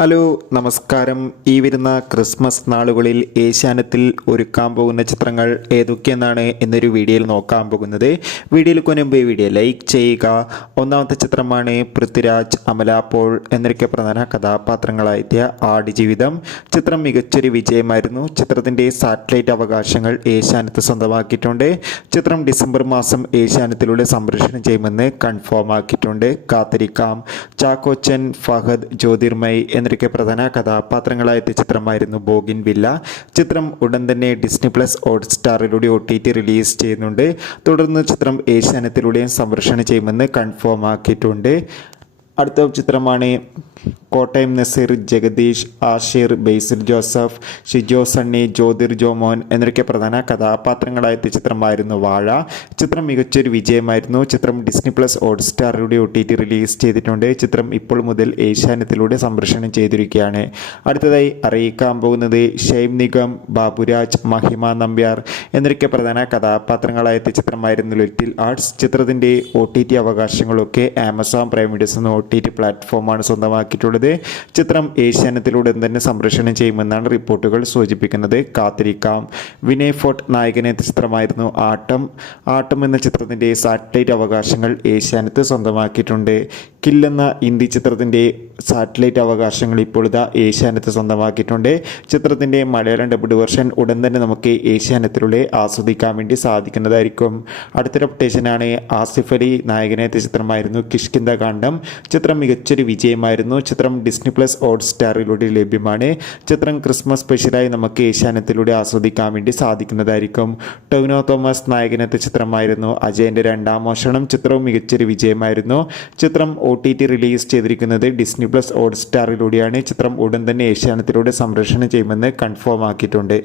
Hello നമസ്കാരം. ഈ വരുന്ന ക്രിസ്മസ് നാളുകളിൽ ഏഷ്യാനെറ്റിൽ ഒരുക്കാൻ പോകുന്ന ചിത്രങ്ങൾ ഏതൊക്കെയെന്നാണ് എന്നൊരു വീഡിയോയിൽ നോക്കാൻ പോകുന്നത്. വീഡിയോയിൽ മുൻപ് വീഡിയോ ലൈക്ക് ചെയ്യുക. ഒന്നാമത്തെ ചിത്രമാണ് പൃഥ്വിരാജ്, അമല പോൾ എന്നൊക്കെ പ്രധാന കഥാപാത്രങ്ങളായ ആടുജീവിതം. ചിത്രം മികച്ചൊരു വിജയമായിരുന്നു. ചിത്രത്തിൻ്റെ സാറ്റലൈറ്റ് അവകാശങ്ങൾ ഏഷ്യാനെറ്റ് സ്വന്തമാക്കിയിട്ടുണ്ട്. ചിത്രം ഡിസംബർ മാസം ഏഷ്യാനെറ്റിലൂടെ സംപ്രേഷണം ചെയ്യുമെന്ന് കൺഫേം ആക്കിയിട്ടുണ്ട്. കാത്തിരിക്കാം. ചാക്കോച്ചൻ, ഫഹദ്, ജ്യോതിർമയ് എന്നൊക്കെ പ്രധാന കഥാപാത്രങ്ങളായ ചിത്രമായിരുന്നു ബോഗിൻവില്ല. ചിത്രം ഉടൻ തന്നെ ഡിസ്നി പ്ലസ് ഹോട്ട്സ്റ്റാറിലൂടെ OTT റിലീസ് ചെയ്യുന്നുണ്ട്. തുടർന്ന് ചിത്രം ഏഷ്യാനെറ്റിലൂടെയും സംപ്രേഷണം ചെയ്യുമെന്ന് കൺഫേം ആക്കിയിട്ടുണ്ട്. അടുത്ത ചിത്രമാണ് കോട്ടയം നസീർ, ജഗദീഷ്, ആഷിർ, ബേസിൽ ജോസഫ്, ഷിജോ സണ്ണി, ജ്യോതിർ ജോമോൻ എന്നൊക്കെ പ്രധാന കഥാപാത്രങ്ങളായ ചിത്രമായിരുന്നു വാഴ. ചിത്രം മികച്ചൊരു വിജയമായിരുന്നു. ചിത്രം ഡിസ്നി പ്ലസ് ഹോട്ട്സ്റ്റാറിലൂടെ OTT റിലീസ് ചെയ്തിട്ടുണ്ട്. ചിത്രം ഇപ്പോൾ മുതൽ ഏഷ്യാനെറ്റിലൂടെ സംപ്രേഷണം ചെയ്തിരിക്കുകയാണ്. അടുത്തതായി അറിയിക്കാൻ പോകുന്നത് ഷൈം നിഗം, ബാബുരാജ്, മഹിമ നമ്പ്യാർ എന്നൊക്കെ പ്രധാന കഥാപാത്രങ്ങളായ ചിത്രമായിരുന്നു ലിറ്റിൽ ആർട്സ്. ചിത്രത്തിൻ്റെ OTT അവകാശങ്ങളൊക്കെ ആമസോൺ പ്രൈം വീഡിയോസ് എന്ന OTT പ്ലാറ്റ്ഫോമാണ് സ്വന്തമാക്കിയിട്ടുള്ളത്. ചിത്രം ഏഷ്യാനെറ്റിലൂടെ തന്നെ സംപ്രേഷണം ചെയ്യുമെന്നാണ് റിപ്പോർട്ടുകൾ സൂചിപ്പിക്കുന്നത്. കാത്തിരിക്കാം. വിനയ് ഫോർട്ട് നായകനെ ചിത്രമായിരുന്നു ആട്ടം എന്ന ചിത്രത്തിൻ്റെ സാറ്റലൈറ്റ് അവകാശങ്ങൾ ഏഷ്യാനെറ്റ് സ്വന്തമാക്കിയിട്ടുണ്ട്. കില്ലെന്ന ഹിന്ദി ചിത്രത്തിൻ്റെ സാറ്റലൈറ്റ് അവകാശങ്ങൾ ഇപ്പോൾ ഏഷ്യാനെറ്റ് സ്വന്തമാക്കിയിട്ടുണ്ട്. ചിത്രത്തിൻ്റെ മലയാളം ഡബ്ഡ് വെർഷൻ ഉടൻ തന്നെ നമുക്ക് ഏഷ്യാനെറ്റിലൂടെ ആസ്വദിക്കാൻ വേണ്ടി സാധിക്കുന്നതായിരിക്കും. അടുത്തൊരു അപ്ഡേഷനാണ് ആസിഫ് അലി നായകനെ ചിത്രമായിരുന്നു കിഷ്കിന്ദ കാണ്ഡം. ചിത്രം മികച്ചൊരു വിജയമായിരുന്നു. ചിത്രം ഡിസ്നി പ്ലസ് ഹോട്ട്സ്റ്റാറിലൂടെ ലഭ്യമാണ്. ചിത്രം ക്രിസ്മസ് സ്പെഷ്യലായി നമുക്ക് ഏഷ്യാനെറ്റിലൂടെ ആസ്വദിക്കാൻ വേണ്ടി സാധിക്കുന്നതായിരിക്കും. ടൊവിനോ തോമസ് നായകനത്തെ ചിത്രമായിരുന്നു അജയൻ്റെ രണ്ടാം മോഷണം. ചിത്രവും മികച്ചൊരു വിജയമായിരുന്നു. ചിത്രം OTT റിലീസ് ചെയ്തിരിക്കുന്നത് ഡിസ്നി പ്ലസ് ഹോട്ട്സ്റ്റാറിലൂടെയാണ്. ചിത്രം ഉടൻ തന്നെ ഏഷ്യാനെറ്റിലൂടെ സംപ്രേഷണം ചെയ്യുമെന്ന് കൺഫേം ആക്കിയിട്ടുണ്ട്.